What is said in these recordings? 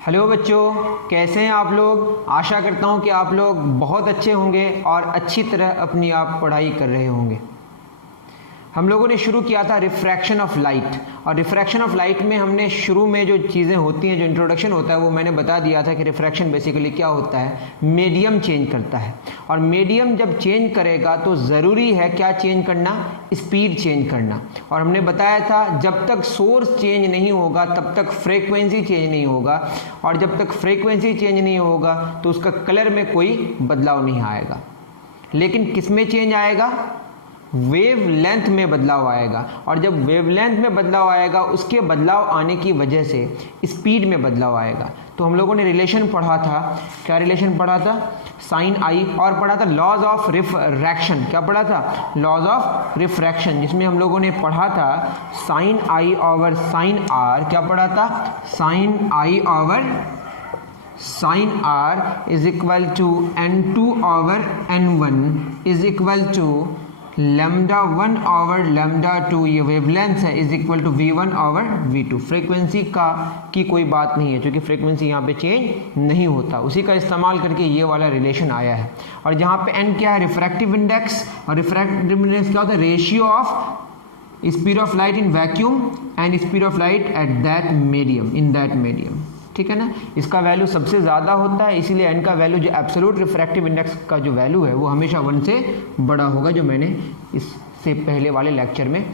Hello बच्चों, कैसे हैं आप लोग। आशा करता हूं कि आप लोग बहुत अच्छे होंगे और अच्छी तरह अपनी आप पढ़ाई कर रहे होंगे। हम लोगों ने शुरू किया था रिफ्रैक्शन ऑफ लाइट, और रिफ्रैक्शन ऑफ लाइट में हमने शुरू में जो चीज़ें होती हैं, जो इंट्रोडक्शन होता है, वो मैंने बता दिया था कि रिफ्रैक्शन बेसिकली क्या होता है, मीडियम चेंज करता है। और मीडियम जब चेंज करेगा तो ज़रूरी है क्या चेंज करना, स्पीड चेंज करना। और हमने बताया था जब तक सोर्स चेंज नहीं होगा तब तक फ्रीक्वेंसी चेंज नहीं होगा, और जब तक फ्रीक्वेंसी चेंज नहीं होगा तो उसका कलर में कोई बदलाव नहीं आएगा। लेकिन किस में चेंज आएगा, वेव लेंथ में बदलाव आएगा। और जब वेव लेंथ में बदलाव आएगा उसके बदलाव आने की वजह से स्पीड में बदलाव आएगा। तो हम लोगों ने रिलेशन पढ़ा था, क्या रिलेशन पढ़ा था, साइन आई, और पढ़ा था लॉज ऑफ रिफ्रैक्शन। क्या पढ़ा था, लॉज ऑफ रिफ्रैक्शन, जिसमें हम लोगों ने पढ़ा था sine i over sine r. क्या पढ़ा था, sine i over sine r is equal to n2 over n1 is equal to lambda 1 over lambda 2, ये वेवलेंथ है, is equal to v1 over v2। Frequency की कोई बात नहीं है, क्योंकि फ्रीक्वेंसी यहाँ पे चेंज नहीं होता, उसी का इस्तेमाल करके ये वाला रिलेशन आया है। और जहाँ पे n क्या है, रिफ्रैक्टिव इंडेक्स, और रिफ्रैक्टिव इंडेक्स क्या होता है, ratio of speed of light in vacuum and speed of light at that medium, in that medium. ठीक है ना, इसका वैल्यू सबसे ज़्यादा होता है, इसीलिए n का वैल्यू, जो एब्सोल्यूट रिफ्रैक्टिव इंडेक्स का जो वैल्यू है वो हमेशा 1 से बड़ा होगा, जो मैंने इससे पहले वाले लेक्चर में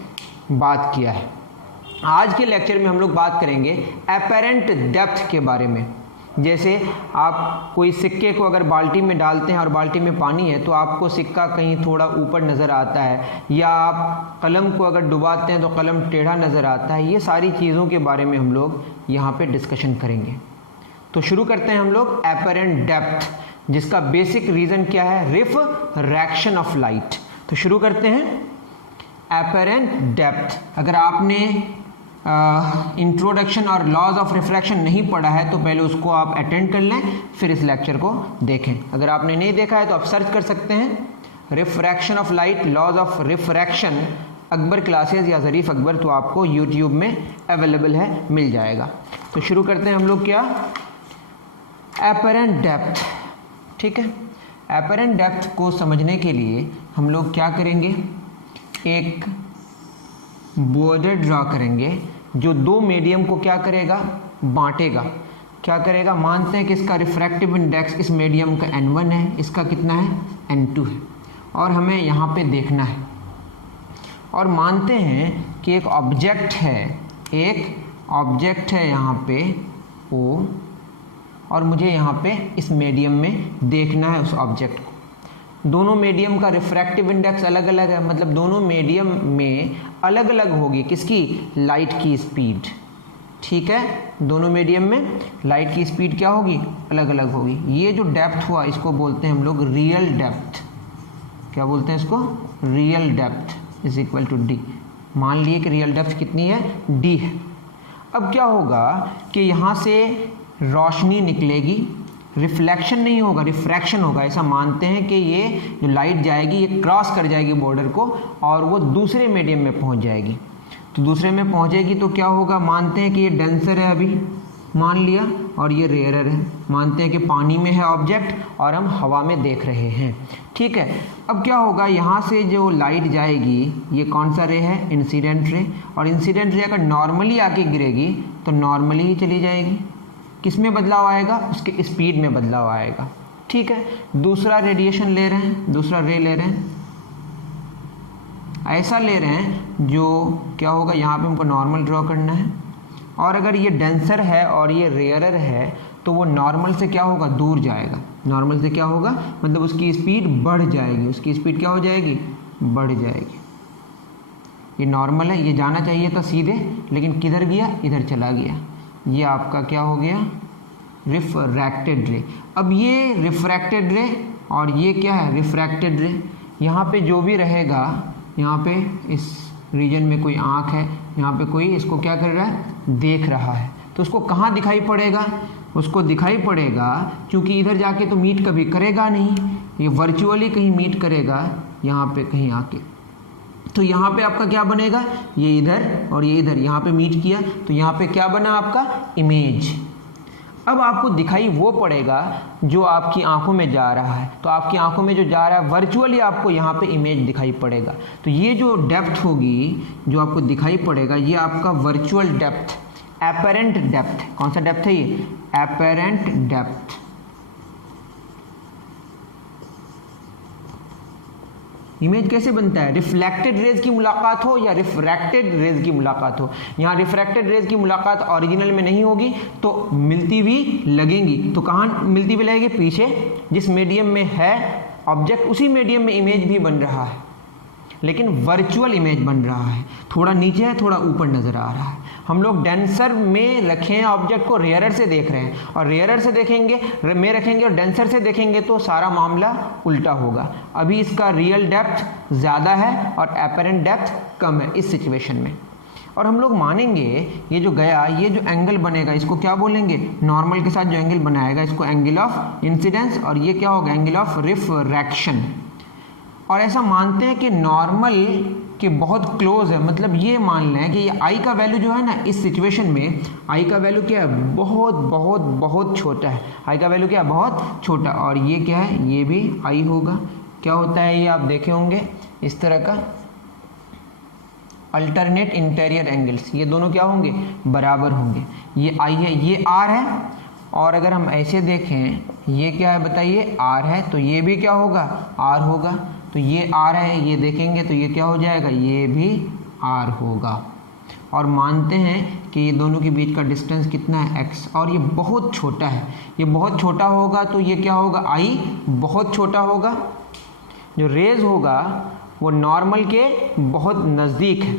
बात किया है। आज के लेक्चर में हम लोग बात करेंगे एपेरेंट डेप्थ के बारे में। जैसे आप कोई सिक्के को अगर बाल्टी में डालते हैं और बाल्टी में पानी है तो आपको सिक्का कहीं थोड़ा ऊपर नज़र आता है, या आप कलम को अगर डुबाते हैं तो कलम टेढ़ा नज़र आता है। ये सारी चीज़ों के बारे में हम लोग यहाँ पे डिस्कशन करेंगे। तो शुरू करते हैं हम लोग एपेरेंट डेप्थ, जिसका बेसिक रीज़न क्या है, रिफ्रैक्शन ऑफ लाइट। तो शुरू करते हैं एपेरेंट डेप्थ। अगर आपने इंट्रोडक्शन और लॉज ऑफ रिफ्रैक्शन नहीं पढ़ा है तो पहले उसको आप अटेंड कर लें, फिर इस लेक्चर को देखें। अगर आपने नहीं देखा है तो आप सर्च कर सकते हैं refraction of light, laws of refraction, Akbar classes या ज़रीफ अकबर, तो आपको यूट्यूब में अवेलेबल है, मिल जाएगा। तो शुरू करते हैं हम लोग क्या, एपेरेंट डेप्थ। ठीक है, एपेरेंट डेप्थ को समझने के लिए हम लोग क्या करेंगे, एक बॉर्डर ड्रा करेंगे जो दो मीडियम को क्या करेगा, बांटेगा। क्या करेगा, मानते हैं कि इसका रिफ्रैक्टिव इंडेक्स इस मीडियम का n1 है, इसका कितना है, n2 है, और हमें यहाँ पे देखना है। और मानते हैं कि एक ऑब्जेक्ट है, एक ऑब्जेक्ट है यहाँ पे O, और मुझे यहाँ पे इस मीडियम में देखना है उस ऑब्जेक्ट को। दोनों मीडियम का रिफ्रैक्टिव इंडेक्स अलग अलग है, मतलब दोनों मीडियम में अलग अलग होगी किसकी, लाइट की स्पीड। ठीक है, दोनों मीडियम में लाइट की स्पीड क्या होगी, अलग अलग होगी। ये जो डेप्थ हुआ इसको बोलते हैं हम लोग रियल डेप्थ। क्या बोलते हैं इसको, real depth is equal to D. मान लिए कि रियल डेप्थ कितनी है, डी है। अब क्या होगा कि यहाँ से रोशनी निकलेगी, रिफ्लेक्शन नहीं होगा, रिफ्रैक्शन होगा। ऐसा मानते हैं कि ये जो लाइट जाएगी ये क्रॉस कर जाएगी बॉर्डर को और वो दूसरे मीडियम में पहुंच जाएगी। तो दूसरे में पहुंचेगी तो क्या होगा, मानते हैं कि ये डेंसर है अभी, मान लिया, और ये रेयरर है। मानते हैं कि पानी में है ऑब्जेक्ट और हम हवा में देख रहे हैं। ठीक है, अब क्या होगा, यहाँ से जो लाइट जाएगी ये कौन सा रे है, इंसिडेंट रे, और इंसिडेंट रे अगर नॉर्मली आके गिरेगी तो नॉर्मली ही चली जाएगी। किस में बदलाव आएगा, उसके स्पीड में बदलाव आएगा। ठीक है, दूसरा रेडिएशन ले रहे हैं, दूसरा रे ले रहे हैं, ऐसा ले रहे हैं जो क्या होगा, यहाँ पे हमको नॉर्मल ड्रॉ करना है। और अगर ये डेंसर है और ये रेयरर है तो वो नॉर्मल से क्या होगा, दूर जाएगा। नॉर्मल से क्या होगा, मतलब उसकी स्पीड बढ़ जाएगी, उसकी स्पीड क्या हो जाएगी, बढ़ जाएगी। ये नॉर्मल है, ये जाना चाहिए था सीधे, लेकिन किधर गया, इधर चला गया। ये आपका क्या हो गया, रिफ्रैक्टेड रे। अब ये रिफ्रैक्टेड रे और ये क्या है, रिफ्रैक्टेड रे। यहाँ पे जो भी रहेगा, यहाँ पे इस रीजन में कोई आँख है, यहाँ पे कोई इसको क्या कर रहा है, देख रहा है, तो उसको कहाँ दिखाई पड़ेगा, उसको दिखाई पड़ेगा, क्योंकि इधर जाके तो मीट कभी करेगा नहीं, ये वर्चुअली कहीं मीट करेगा यहाँ पे कहीं आके। तो यहाँ पे आपका क्या बनेगा, ये इधर और ये इधर, यहाँ पे मीट किया तो यहाँ पे क्या बना आपका, इमेज। अब आपको दिखाई वो पड़ेगा जो आपकी आंखों में जा रहा है। तो आपकी आंखों में जो जा रहा है वर्चुअली आपको यहाँ पे इमेज दिखाई पड़ेगा। तो ये जो डेप्थ होगी जो आपको दिखाई पड़ेगा ये आपका वर्चुअल डेप्थ, एपेरेंट डेप्थ। कौन सा डेप्थ है ये? Apparent depth. इमेज कैसे बनता है? रिफ्लेक्टेड रेज की मुलाकात हो या रिफ्रैक्टेड रेज की मुलाकात हो। यहाँ रिफ्रैक्टेड रेज की मुलाकात ओरिजिनल में नहीं होगी तो मिलती हुई लगेंगी। तो कहाँ मिलती हुई लगेगी? पीछे। जिस मीडियम में है ऑब्जेक्ट उसी मीडियम में इमेज भी बन रहा है, लेकिन वर्चुअल इमेज बन रहा है। थोड़ा नीचे है, थोड़ा ऊपर नजर आ रहा है। हम लोग डेंसर में रखे हैं ऑब्जेक्ट को, रेयरर से देख रहे हैं, और रेयरर से देखेंगे में रखेंगे और डेंसर से देखेंगे तो सारा मामला उल्टा होगा। अभी इसका रियल डेप्थ ज़्यादा है और एपेरेंट डेप्थ कम है इस सिचुएशन में। और हम लोग मानेंगे ये जो गया, ये जो एंगल बनेगा इसको क्या बोलेंगे? नॉर्मल के साथ जो एंगल बनाएगा इसको एंगल ऑफ इंसिडेंस, और ये क्या होगा? Angle of refraction. और ऐसा मानते हैं कि नॉर्मल के बहुत क्लोज है, मतलब ये मान लें कि ये आई का वैल्यू जो है ना इस सिचुएशन में आई का वैल्यू क्या है? बहुत बहुत बहुत छोटा है। आई का वैल्यू क्या है? बहुत छोटा। और ये क्या है? ये भी आई होगा। क्या होता है ये? आप देखे होंगे इस तरह का अल्टरनेट इंटीरियर एंगल्स, ये दोनों क्या होंगे? बराबर होंगे। ये आई है, ये आर है, और अगर हम ऐसे देखें ये क्या है बताइए? आर है, तो ये भी क्या होगा? आर होगा। तो ये आर है, ये देखेंगे तो ये क्या हो जाएगा? ये भी आर होगा। और मानते हैं कि ये दोनों के बीच का डिस्टेंस कितना है? एक्स, और ये बहुत छोटा है। ये बहुत छोटा होगा तो ये क्या होगा? आई बहुत छोटा होगा। जो रेज होगा वो नॉर्मल के बहुत नज़दीक है।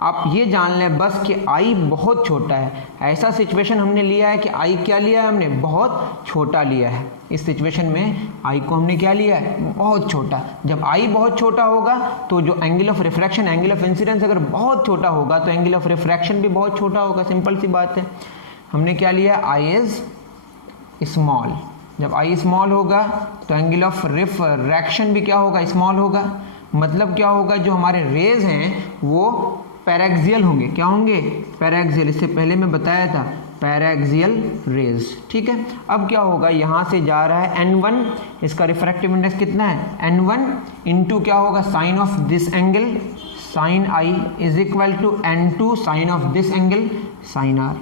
आप ये जान लें बस कि आई बहुत छोटा है। ऐसा सिचुएशन हमने लिया है कि आई क्या लिया है? हमने बहुत छोटा लिया है। इस सिचुएशन में आई को हमने क्या लिया है? बहुत छोटा। जब आई बहुत छोटा होगा तो जो angle of refraction, angle of incidence अगर बहुत छोटा होगा तो एंगल ऑफ रिफ्रैक्शन भी बहुत छोटा होगा। सिंपल सी बात है। हमने क्या लिया? I is small. जब आई स्मॉल होगा तो एंगल ऑफ रिफ्रैक्शन भी क्या होगा? स्मॉल होगा। मतलब क्या होगा? जो हमारे रेज हैं वो पैराक्सियल होंगे। क्या होंगे? पैराक्सियल। इससे पहले मैं बताया था पैराक्सियल रेज। ठीक है। अब क्या होगा? यहाँ से जा रहा है n1, इसका रिफ्रैक्टिव इंडेक्स कितना है? n1 इंटू क्या होगा? Sine of this angle sine i is equal to n2 sine of this angle sine r.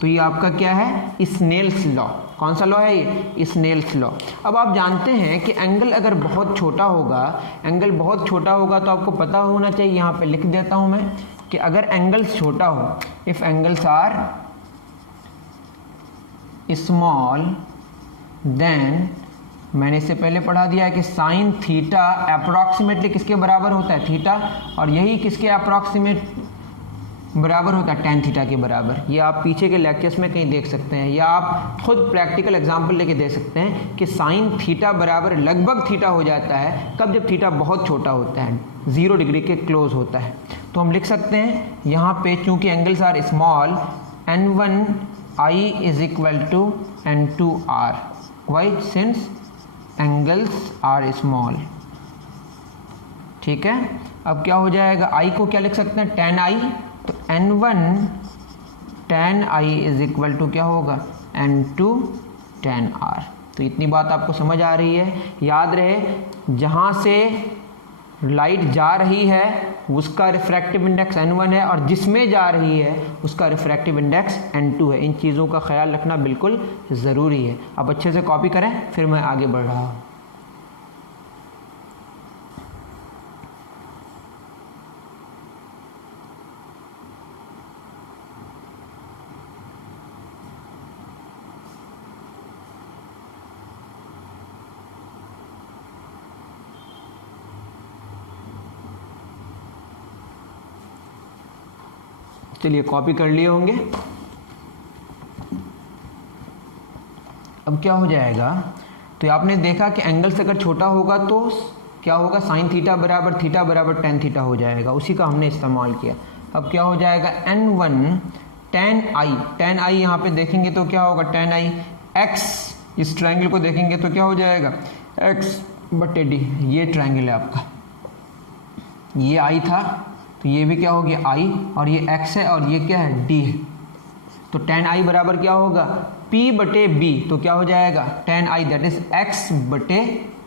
तो ये आपका क्या है? Snell's law. कौन सा लॉ है ये? Snell's law. अब आप जानते हैं कि एंगल अगर बहुत छोटा होगा, एंगल बहुत छोटा होगा तो आपको पता होना चाहिए, यहाँ पे लिख देता हूँ मैं, कि अगर एंगल्स छोटा हो, if angles are small then, मैंने इससे पहले पढ़ा दिया है कि साइन थीटा अप्रॉक्सीमेटली किसके बराबर होता है? थीटा। और यही किसके अप्रॉक्सीमेट बराबर होता है? टेन थीटा के बराबर। ये आप पीछे के लेक्चर्स में कहीं देख सकते हैं, या आप खुद प्रैक्टिकल एग्जांपल लेके देख सकते हैं कि साइन थीटा बराबर लगभग थीटा हो जाता है कब? जब थीटा बहुत छोटा होता है, 0 डिग्री के क्लोज होता है। तो हम लिख सकते हैं यहाँ पे, चूंकि angles are small, n1 i is equal to n2 r. Why? Since angles are small. ठीक है। अब क्या हो जाएगा? आई को क्या लिख सकते हैं? tan आई। तो n1 tan i is equal to क्या होगा? n2 tan r। तो इतनी बात आपको समझ आ रही है। याद रहे जहाँ से लाइट जा रही है उसका रिफ्रैक्टिव इंडेक्स n1 है, और जिसमें जा रही है उसका रिफ्रैक्टिव इंडेक्स n2 है। इन चीज़ों का ख्याल रखना बिल्कुल ज़रूरी है। अब अच्छे से कॉपी करें, फिर मैं आगे बढ़ रहा हूँ। चलिए कॉपी कर लिए होंगे। अब क्या हो जाएगा? तो आपने देखा कि एंगल से अगर छोटा होगा तो क्या होगा? साइन थीटा बराबर टेन थीटा हो जाएगा। उसी का हमने इस्तेमाल किया। अब क्या हो जाएगा? n1 tan आई यहाँ पे देखेंगे तो क्या होगा? tan आई x, इस ट्रायंगल को देखेंगे तो क्या हो जाएगा? x बटे d। ये ट्रायंगल है आपका, ये आई था तो ये भी क्या हो गया? आई, और ये x है और ये क्या है? d है। तो tan आई बराबर क्या होगा? P बटे B, तो क्या हो जाएगा tan I that is x बटे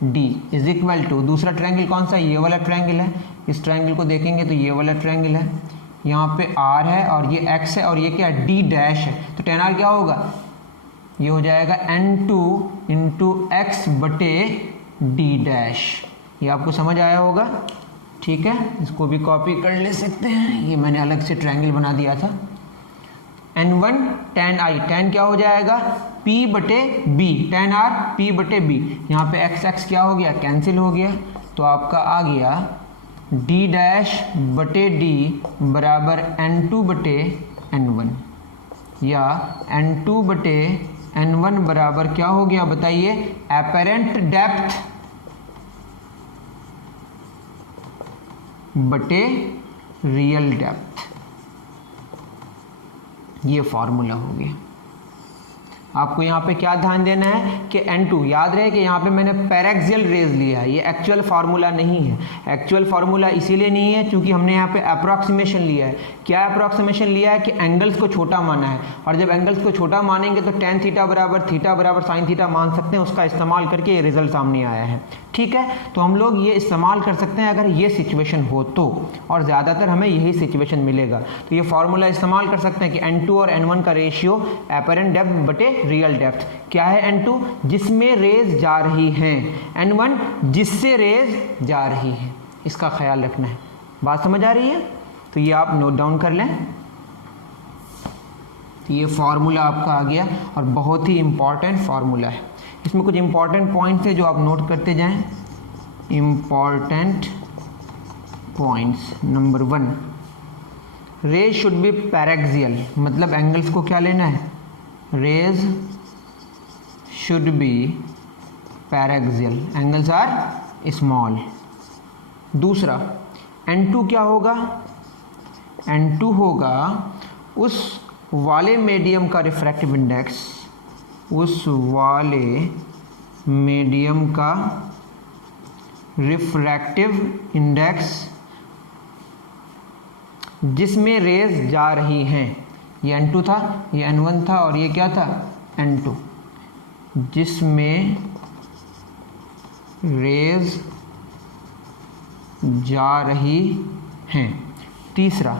D इज इक्वल टू, दूसरा ट्रायंगल कौन सा, ये वाला ट्रायंगल है, इस ट्रायंगल को देखेंगे तो ये वाला ट्रायंगल है, यहाँ पे R है और ये x है और ये क्या है D डैश है, तो tan R क्या होगा, ये हो जाएगा N2 इंटू एक्स बटे D डैश। ये आपको समझ आया होगा, ठीक है, इसको भी कॉपी कर ले सकते हैं, ये मैंने अलग से ट्रायंगल बना दिया था। N1 tan I, tan क्या हो जाएगा P बटे B, tan R P बटे B, यहाँ पे x x क्या हो गया, कैंसिल हो गया, तो आपका आ गया D डैश बटे D बराबर N2 बटे N1, या N2 बटे N1 बराबर क्या हो गया बताइए, एपरेंट डेप्थ बटे रियल डेप्थ, ये फॉर्मूला हो गया। आपको यहाँ पे क्या ध्यान देना है कि N2, याद रहे कि यहाँ पे मैंने पैरेक्सियल रेज लिया है, ये एक्चुअल फार्मूला नहीं है। एक्चुअल फार्मूला इसीलिए नहीं है क्योंकि हमने यहाँ पे अप्रॉक्सीमेशन लिया है। क्या अप्रॉक्सीमेशन लिया है कि एंगल्स को छोटा माना है, और जब एंगल्स को छोटा मानेंगे तो tan थीटा बराबर साइन थीटा मान सकते हैं, उसका इस्तेमाल करके ये रिजल्ट सामने आया है। ठीक है, तो हम लोग ये इस्तेमाल कर सकते हैं अगर ये सिचुएशन हो तो, और ज़्यादातर हमें यही सिचुएशन मिलेगा। तो ये फार्मूला इस्तेमाल कर सकते हैं कि N2 और N1 का रेशियो एपरेंट डेप्थ बटे रियल डेप्थ। क्या है N2, जिसमें रेज जा रही हैं, N1 जिससे रेज जा रही है, इसका ख्याल रखना है। बात समझ आ रही है? तो ये आप नोट डाउन कर लें। तो ये फार्मूला आपका आ गया और बहुत ही इंपॉर्टेंट फार्मूला है। इसमें कुछ इंपॉर्टेंट पॉइंट्स है जो आप नोट करते जाएं। Important points, number 1, rays should be paraxial, मतलब एंगल्स को क्या लेना है, rays should be paraxial, angles are small. दूसरा N2 क्या होगा, N2 होगा उस वाले मीडियम का रिफ्रैक्टिव इंडेक्स, उस वाले मीडियम का रिफ्रैक्टिव इंडेक्स जिसमें रेज जा रही हैं। ये N2 था, ये N1 था और ये क्या था N2, जिसमें रेज जा रही हैं। तीसरा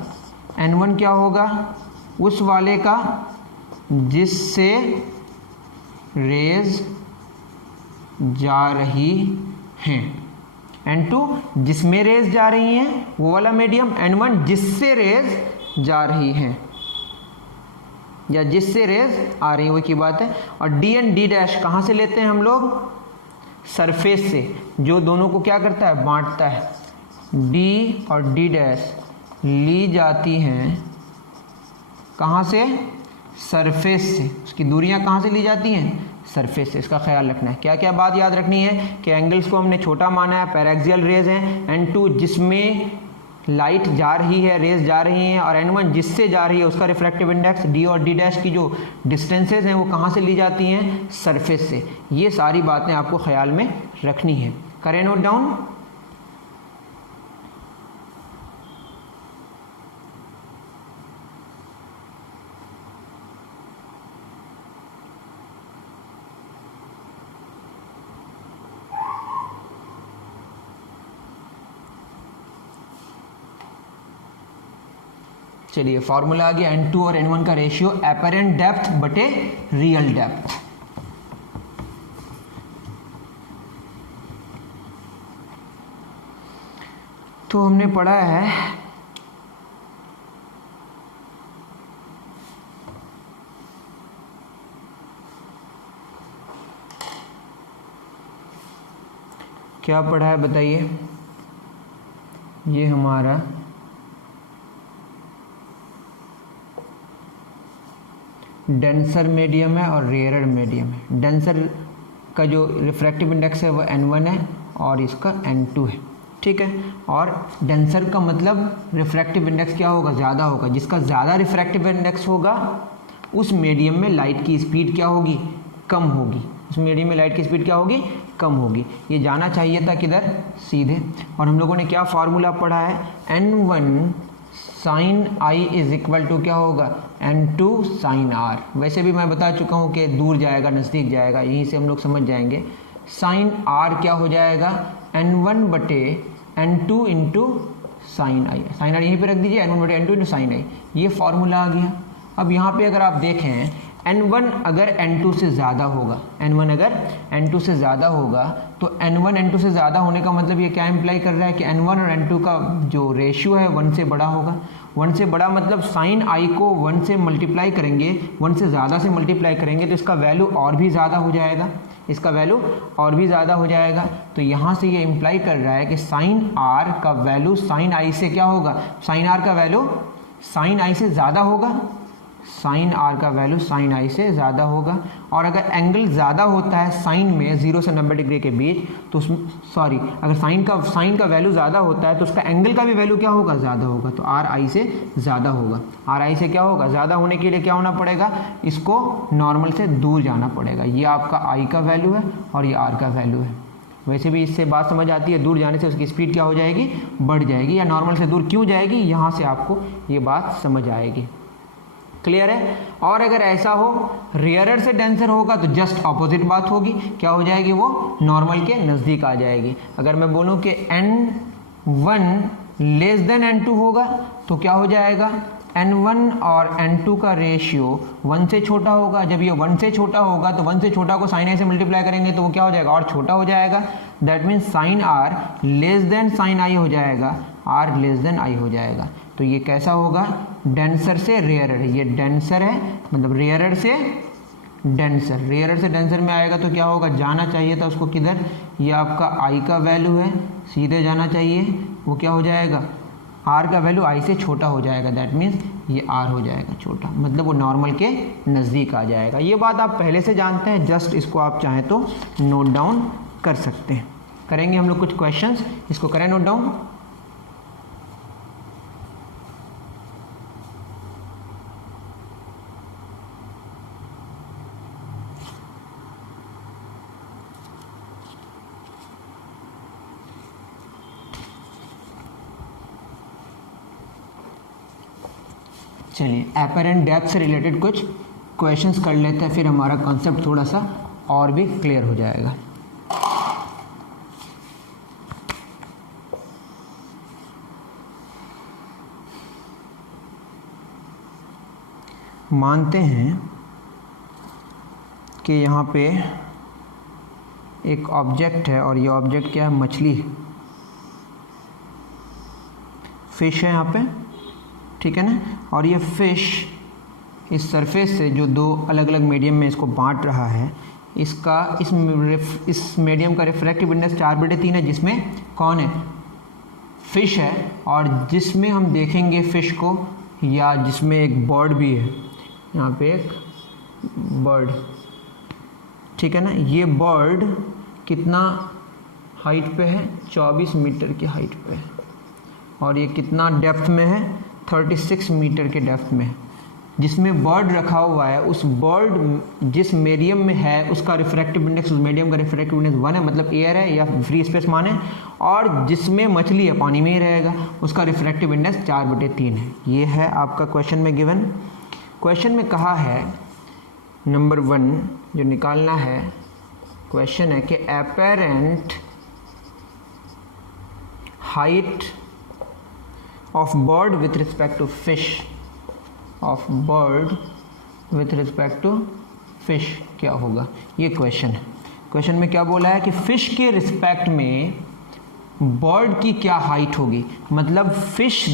N1 क्या होगा, उस वाले का जिससे रेज जा रही हैं। N2 जिसमें रेज जा रही हैं वो वाला मीडियम, N1 जिससे रेज जा रही हैं या जिससे रेज आ रही है, वो की बात है। और D एंड D डैश कहाँ से लेते हैं हम लोग, सरफेस से, जो दोनों को क्या करता है, बांटता है। D और D डैश ली जाती हैं कहाँ से, सरफेस से, उसकी दूरियां कहाँ से ली जाती हैं, सरफेस से। इसका ख्याल रखना है। क्या क्या बात याद रखनी है कि एंगल्स को हमने छोटा माना है, पैरेक्सियल रेज हैं। N2 जिसमें लाइट जा रही है, रेज जा रही हैं, और N1 जिससे जा रही है उसका रिफ्रैक्टिव इंडेक्स। D और D डैश की जो डिस्टेंसेज हैं वो कहाँ से ली जाती हैं, सरफेस से। ये सारी बातें आपको ख्याल में रखनी है। करें नोट डाउन। चलिए फॉर्मूला आ गया, N2 और N1 का रेशियो एपरेंट डेप्थ बटे रियल डेप्थ। तो हमने पढ़ा है क्या पढ़ा है बताइए, ये हमारा डेंसर मीडियम है और रेयरर मीडियम है। डेंसर का जो रिफ्रैक्टिव इंडेक्स है वो N1 है और इसका N2 है, ठीक है। और डेंसर का मतलब रिफ्रैक्टिव इंडेक्स क्या होगा, ज़्यादा होगा। जिसका ज़्यादा रिफ्रैक्टिव इंडेक्स होगा उस मीडियम में लाइट की स्पीड क्या होगी, कम होगी। उस मीडियम में लाइट की स्पीड क्या होगी, कम होगी। ये जाना चाहिए था किधर, सीधे। और हम लोगों ने क्या फार्मूला पढ़ा है, N1 sine i is equal to क्या होगा N2 साइन आर। वैसे भी मैं बता चुका हूँ कि दूर जाएगा नज़दीक जाएगा, यहीं से हम लोग समझ जाएंगे। साइन आर क्या हो जाएगा N1 बटे N2 into sine i. Sine r यहीं पे रख दीजिए, N1 बटे N2 इंटू साइन आई, ये फॉर्मूला आ गया। अब यहाँ पे अगर आप देखें N1 अगर N2 से ज़्यादा होगा, N1 अगर N2 से ज़्यादा होगा तो N1 N2 से ज़्यादा होने का मतलब ये क्या इम्प्लाई कर रहा है कि N1 और N2 का जो रेशियो है 1 से बड़ा होगा। 1 से बड़ा मतलब साइन आई को 1 से मल्टीप्लाई करेंगे, 1 से ज़्यादा से मल्टीप्लाई करेंगे तो इसका वैल्यू और भी ज़्यादा हो जाएगा, इसका वैल्यू और भी ज़्यादा हो जाएगा। तो यहाँ से ये इम्प्लाई कर रहा है कि साइन आर का वैल्यू साइन आई से क्या होगा, साइन आर का वैल्यू साइन आई से ज़्यादा होगा, साइन आर का वैल्यू साइन आई से ज़्यादा होगा। और अगर एंगल ज़्यादा होता है साइन में 0 से 90 डिग्री के बीच तो सॉरी अगर साइन का वैल्यू ज़्यादा होता है तो उसका एंगल का भी वैल्यू क्या होगा, ज़्यादा होगा। तो आर आई से ज़्यादा होगा, आर आई से क्या होगा, ज़्यादा होने के लिए क्या होना पड़ेगा, इसको नॉर्मल से दूर जाना पड़ेगा। ये आपका आई का वैल्यू है और ये आर का वैल्यू है। वैसे भी इससे बात समझ आती है, दूर जाने से उसकी स्पीड क्या हो जाएगी, बढ़ जाएगी। या नॉर्मल से दूर क्यों जाएगी, यहाँ से आपको ये बात समझ आएगी। क्लियर है। और अगर ऐसा हो रेयरर से डेंसर होगा तो जस्ट ऑपोजिट बात होगी, क्या हो जाएगी, वो नॉर्मल के नज़दीक आ जाएगी। अगर मैं बोलूँ कि N1 लेस देन N2 होगा तो क्या हो जाएगा, N1 और N2 का रेशियो 1 से छोटा होगा। जब ये 1 से छोटा होगा तो 1 से छोटा को साइन आई से मल्टीप्लाई करेंगे तो वो क्या हो जाएगा, और छोटा हो जाएगा। That means sine r less than sine i हो जाएगा, आर लेस देन आई हो जाएगा। तो ये कैसा होगा, डेंसर से रेयरर। ये डेंसर है मतलब रेयरर से डेंसर, रेयरर से डेंसर में आएगा तो क्या होगा, जाना चाहिए था उसको किधर, ये आपका आई का वैल्यू है, सीधे जाना चाहिए, वो क्या हो जाएगा, आर का वैल्यू आई से छोटा हो जाएगा। दैट मीन्स ये आर हो जाएगा छोटा, मतलब वो नॉर्मल के नज़दीक आ जाएगा। ये बात आप पहले से जानते हैं, जस्ट इसको आप चाहें तो नोट डाउन कर सकते हैं। करेंगे हम लोग कुछ क्वेश्चंस, इसको करें नोट डाउन। चलिए एपरेंट डेप्थ से रिलेटेड कुछ क्वेश्चंस कर लेते हैं, फिर हमारा कॉन्सेप्ट थोड़ा सा और भी क्लियर हो जाएगा। मानते हैं कि यहाँ पे एक ऑब्जेक्ट है और ये ऑब्जेक्ट क्या है, मछली, फिश है यहाँ पे, ठीक है ना। और ये फिश इस सरफेस से जो दो अलग अलग मीडियम में इसको बांट रहा है, इसका इस मीडियम का रिफ्रैक्टिव इंडेक्स 4/3 है, जिसमें कौन है, फिश है। और जिसमें हम देखेंगे फिश को, या जिसमें एक बर्ड भी है, यहाँ पे एक बर्ड, ठीक है ना। ये बर्ड कितना हाइट पे है, 24 मीटर की हाइट पे है, और ये कितना डेप्थ में है, 36 मीटर के डेप्थ में। जिसमें बर्ड रखा हुआ है, उस बर्ड जिस मीडियम में है उसका रिफ्रैक्टिव इंडेक्स, उस मीडियम का रिफ्रैक्टिव इंडेक्स 1 है, मतलब एयर है या फ्री स्पेस माने। और जिसमें मछली है, पानी में ही रहेगा, उसका रिफ्रैक्टिव इंडेक्स 4/3 है। ये है आपका क्वेश्चन में गिवन। क्वेश्चन में कहा है नंबर 1 जो निकालना है, क्वेश्चन है कि apparent height of bird with respect to fish, of bird with respect to fish क्या होगा, ये क्वेश्चन है। क्वेश्चन में क्या बोला है कि फिश के रिस्पेक्ट में बर्ड की क्या हाइट होगी, मतलब फिश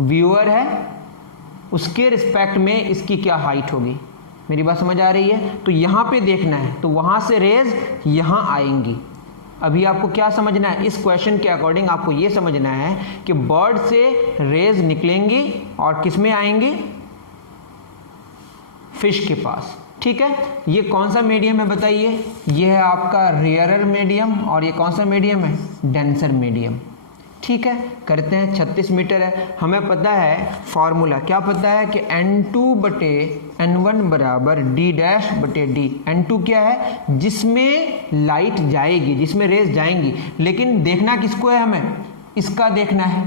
व्यूअर है, उसके रिस्पेक्ट में इसकी क्या हाइट होगी। मेरी बात समझ आ रही है। तो यहाँ पे देखना है, तो वहाँ से रेज यहाँ आएंगी। अभी आपको क्या समझना है, इस क्वेश्चन के अकॉर्डिंग आपको ये समझना है कि बर्ड से रेज निकलेंगी और किस में आएंगे, फिश के पास, ठीक है। ये कौन सा मीडियम है बताइए, ये है आपका रेयरर मीडियम, और ये कौन सा मीडियम है, डेंसर मीडियम, ठीक है। करते हैं, 36 मीटर है, हमें पता है फॉर्मूला, क्या पता है कि N2/N1 बराबर D'/D। N2 क्या है, जिसमें लाइट जाएगी, जिसमें रेज जाएंगी, लेकिन देखना किसको है, हमें इसका देखना है,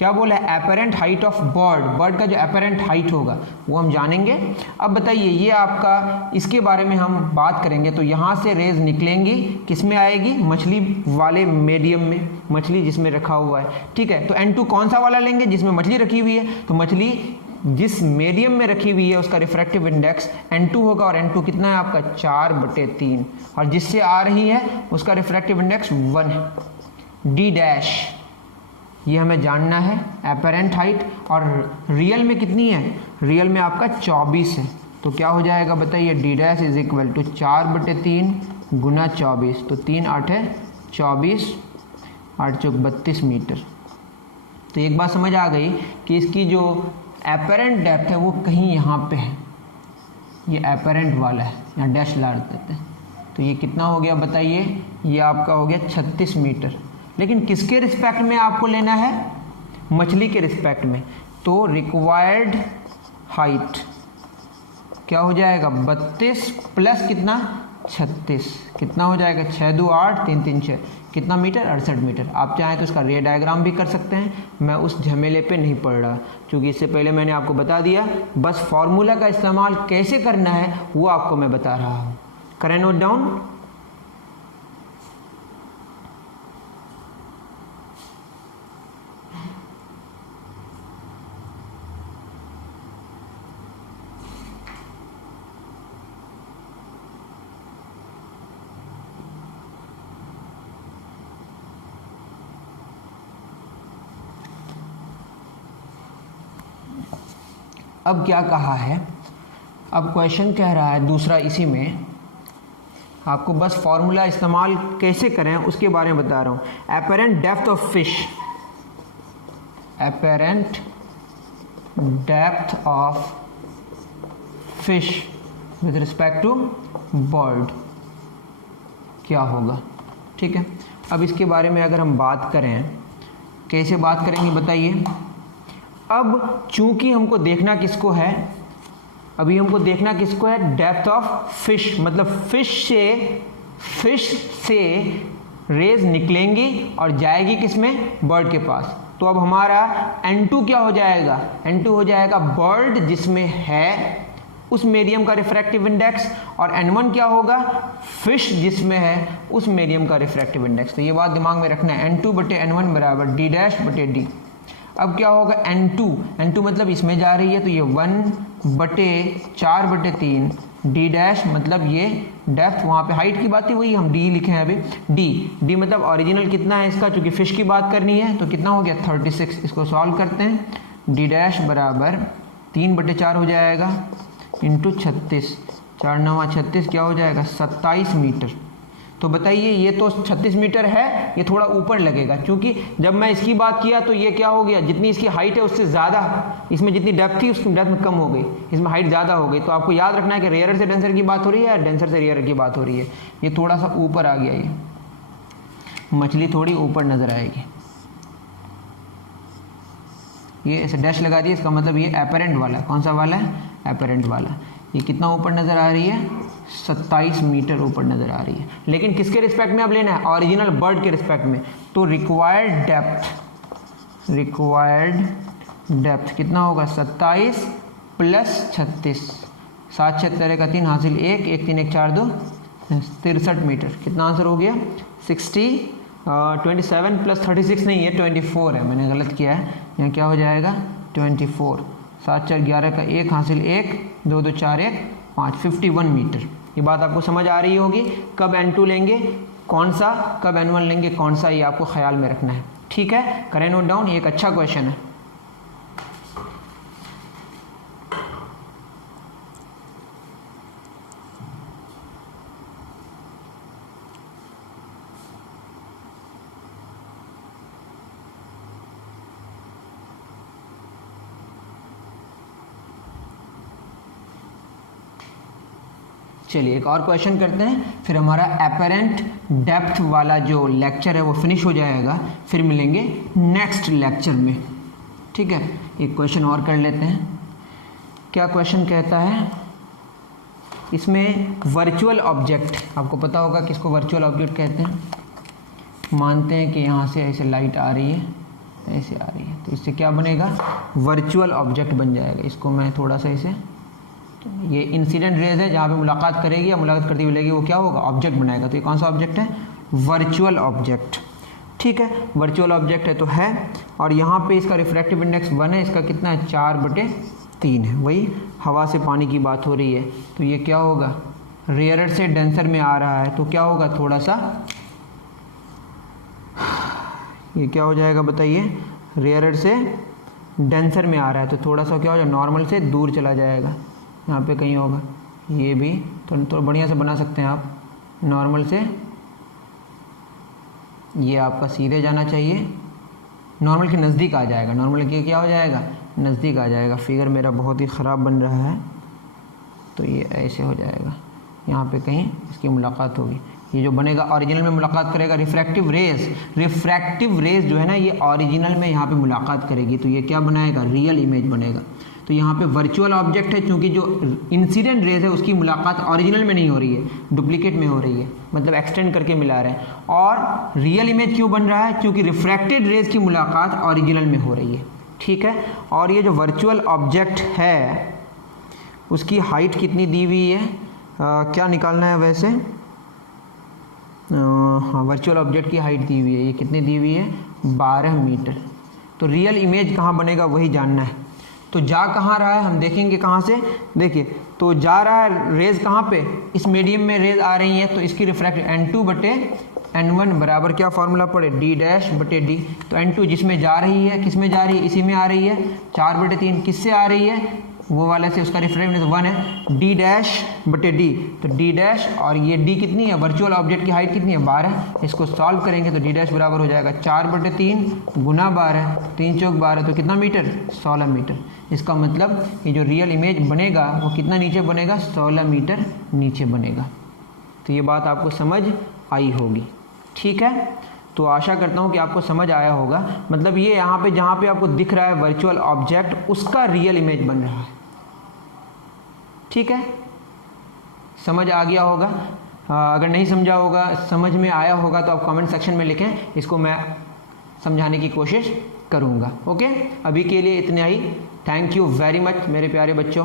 क्या बोला है, एपरेंट हाइट ऑफ बर्ड का जो एपरेंट हाइट होगा वो हम जानेंगे। अब बताइए ये आपका, इसके बारे में हम बात करेंगे। तो यहाँ से रेज निकलेंगी, किस में आएगी, मछली वाले मीडियम में, मछली जिसमें रखा हुआ है, ठीक है। तो N2 कौन सा वाला लेंगे, जिसमें मछली रखी हुई है। तो मछली जिस मीडियम में रखी हुई है उसका रिफ्रैक्टिव इंडेक्स N2 होगा, और N2 कितना है आपका 4/3, और जिससे आ रही है उसका रिफ्रैक्टिव इंडेक्स 1 है। D डैश ये हमें जानना है, एपरेंट हाइट, और रियल में कितनी है, रियल में आपका 24 है। तो क्या हो जाएगा बताइए, D dash is equal to 4/3 गुना 24, तो 3 8 है 24, 8 चौक 32 मीटर। तो एक बात समझ आ गई कि इसकी जो एपरेंट डेप्थ है वो कहीं यहाँ पे है, ये एपरेंट वाला है, यहाँ डैश ला देते हैं। तो ये कितना हो गया बताइए, ये आपका हो गया 36 मीटर। लेकिन किसके रिस्पेक्ट में आपको लेना है, मछली के रिस्पेक्ट में। तो रिक्वायर्ड हाइट क्या हो जाएगा, 32 प्लस कितना 36, कितना हो जाएगा 6 2 8 3 3 6, कितना मीटर 68 मीटर। आप चाहें तो इसका रे डायग्राम भी कर सकते हैं, मैं उस झमेले पे नहीं पड़ रहा, क्योंकि इससे पहले मैंने आपको बता दिया। बस फॉर्मूला का इस्तेमाल कैसे करना है वो आपको मैं बता रहा हूँ। करें नोट डाउन। अब क्या कहा है, अब क्वेश्चन कह रहा है दूसरा, इसी में आपको बस फॉर्मूला इस्तेमाल कैसे करें उसके बारे में बता रहा हूँ। Apparent depth of fish, apparent depth of fish with respect to bird क्या होगा, ठीक है। अब इसके बारे में अगर हम बात करें, कैसे बात करेंगे बताइए। अब चूंकि हमको देखना किसको है, अभी हमको देखना किसको है, डेप्थ ऑफ फिश, मतलब फिश से रेज निकलेंगी और जाएगी किसमें, बर्ड के पास। तो अब हमारा N2 क्या हो जाएगा, N2 हो जाएगा बर्ड जिसमें है उस मीडियम का रिफ्रैक्टिव इंडेक्स, और N1 क्या होगा, फिश जिसमें है उस मीडियम का रिफ्रैक्टिव इंडेक्स। तो ये बात दिमाग में रखना है, N2/N1 बराबर D डैश बटे D। अब क्या होगा, N2 मतलब इसमें जा रही है, तो ये 1/4/3 D डैश, मतलब ये डेप्थ, वहाँ पे हाइट की बात थी वही हम D लिखे हैं अभी। D मतलब ओरिजिनल कितना है इसका, चूंकि फिश की बात करनी है, तो कितना हो गया 36। इसको सॉल्व करते हैं, D डैश बराबर 3/4 हो जाएगा इंटू 36, 4 9 36, क्या हो जाएगा 27 मीटर। तो बताइए ये तो 36 मीटर है, ये थोड़ा ऊपर लगेगा, क्योंकि जब मैं इसकी बात किया तो ये क्या हो गया, जितनी इसकी हाइट है उससे ज़्यादा, इसमें जितनी डेप्थ थी उसकी डेप्थ में कम हो गई, इसमें हाइट ज़्यादा हो गई। तो आपको याद रखना है कि रेयर से डेंसर की बात हो रही है या डेंसर से रेयर की बात हो रही है। ये थोड़ा सा ऊपर आ गया, ये मछली थोड़ी ऊपर नज़र आएगी। ये ऐसे डैश लगा दिया, इसका मतलब ये एपरेंट वाला, कौन सा वाला है, एपरेंट वाला। ये कितना ऊपर नज़र आ रही है, 27 मीटर ऊपर नज़र आ रही है। लेकिन किसके रिस्पेक्ट में अब लेना है, ओरिजिनल बर्ड के रिस्पेक्ट में। तो रिक्वायर्ड डेप्थ कितना होगा, 27 प्लस 36, 7 6 13 का 3 हासिल 1 1 3 1 4 2 63 मीटर। कितना आंसर हो गया 27 प्लस 36 नहीं है 24 है, मैंने गलत किया है, यहाँ क्या हो जाएगा 24, 7 4 11 का 1 हासिल 1 2 2 4 1 5 51 मीटर। ये बात आपको समझ आ रही होगी। कब N2 लेंगे कौन सा, कब N1 लेंगे कौन सा, ये आपको ख्याल में रखना है, ठीक है। करें नोट डाउन, ये एक अच्छा क्वेश्चन है। चलिए एक और क्वेश्चन करते हैं, फिर हमारा एपरेंट डेप्थ वाला जो लेक्चर है वो फिनिश हो जाएगा, फिर मिलेंगे नेक्स्ट लेक्चर में, ठीक है। एक क्वेश्चन और कर लेते हैं। क्या क्वेश्चन कहता है, इसमें वर्चुअल ऑब्जेक्ट, आपको पता होगा किसको वर्चुअल ऑब्जेक्ट कहते हैं। मानते हैं कि यहाँ से ऐसे लाइट आ रही है, ऐसे आ रही है, तो इससे क्या बनेगा, वर्चुअल ऑब्जेक्ट बन जाएगा। इसको मैं थोड़ा सा इसे, तो ये इंसिडेंट रेज है, जहाँ पे मुलाकात करेगी या मुलाकात करती हुई मिलेगी वो क्या होगा, ऑब्जेक्ट बनाएगा। तो ये कौन सा ऑब्जेक्ट है, वर्चुअल ऑब्जेक्ट। ठीक है, वर्चुअल ऑब्जेक्ट है तो है, और यहाँ पे इसका रिफ्रैक्टिव इंडेक्स 1 है, इसका कितना है, 4/3 है। वही हवा से पानी की बात हो रही है, तो ये क्या होगा, रेयरर से डेंसर में आ रहा है, तो क्या होगा, थोड़ा सा ये क्या हो जाएगा बताइए, रेयरर से डेंसर में आ रहा है, तो थोड़ा सा क्या हो जाएगा, नॉर्मल से दूर चला जाएगा, यहाँ पे कहीं होगा। ये भी तो बढ़िया से बना सकते हैं आप, नॉर्मल से ये आपका सीधे जाना चाहिए, नॉर्मल के नज़दीक आ जाएगा, नॉर्मल के क्या हो जाएगा, नज़दीक आ जाएगा। फिगर मेरा बहुत ही ख़राब बन रहा है, तो ये ऐसे हो जाएगा, यहाँ पे कहीं इसकी मुलाकात होगी। ये जो बनेगा ओरिजिनल में मुलाकात करेगा, रिफ्रैक्टिव रेज जो है ना, ये ओरिजिनल में यहाँ पे मुलाकात करेगी, तो ये क्या बनाएगा, रियल इमेज बनेगा। तो यहाँ पे वर्चुअल ऑब्जेक्ट है, क्योंकि जो इंसिडेंट रेज है उसकी मुलाकात ओरिजिनल में नहीं हो रही है, डुप्लीकेट में हो रही है, मतलब एक्सटेंड करके मिला रहे हैं। और रियल इमेज क्यों बन रहा है, क्योंकि रिफ्रैक्टेड रेज की मुलाकात ओरिजिनल में हो रही है। ठीक है, और ये जो वर्चुअल ऑब्जेक्ट है उसकी हाइट कितनी दी हुई है, क्या निकालना है वैसे, हाँ वर्चुअल ऑब्जेक्ट की हाइट दी हुई है, ये कितनी दी हुई है, 12 मीटर। तो रियल इमेज कहाँ बनेगा वही जानना है। तो जा कहाँ रहा है हम देखेंगे, कहाँ से, देखिए तो जा रहा है रेज कहाँ पे, इस मीडियम में रेज आ रही है, तो इसकी रिफ्रैक्टिव N2/N1 बराबर क्या फॉर्मूला पड़े, D'/D। तो N2 जिसमें जा रही है, किस में जा रही है, इसी में आ रही है, 4/3। किससे आ रही है, वो वाले से, उसका रिफ्रैक्टिव 1 है, D'/D। तो D' और ये D कितनी है, वर्चुअल ऑब्जेक्ट की हाइट कितनी है, 12। इसको सॉल्व करेंगे तो D' बराबर हो जाएगा 4/3 गुना 12, 3 चौक 12, तो कितना मीटर, 16 मीटर। इसका मतलब ये जो रियल इमेज बनेगा वो कितना नीचे बनेगा, 16 मीटर नीचे बनेगा। तो ये बात आपको समझ आई होगी। ठीक है, तो आशा करता हूँ कि आपको समझ आया होगा। मतलब ये यहाँ पे जहाँ पे आपको दिख रहा है वर्चुअल ऑब्जेक्ट, उसका रियल इमेज बन रहा है। ठीक है, समझ आ गया होगा। अगर नहीं समझा होगा, समझ में आया होगा तो आप कमेंट सेक्शन में लिखें, इसको मैं समझाने की कोशिश करूँगा। ओके, अभी के लिए इतना ही। थैंक यू वेरी मच मेरे प्यारे बच्चों।